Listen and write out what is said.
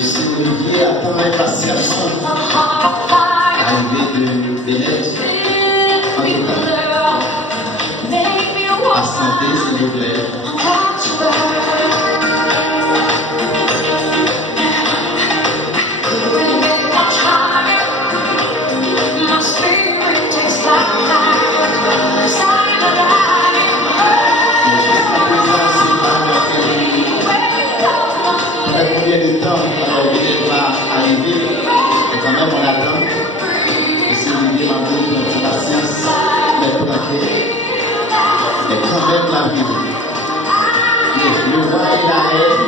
Et si Olivier attend impatiemment l'arrivée de l'aide, en tout cas, à santé, s'il vous plaît. Combien de temps il va arriver, et quand même on attend. Et si Olivier m'a dit notre patience, mais tranquille, et quand même l'arrivée. Le roi est là.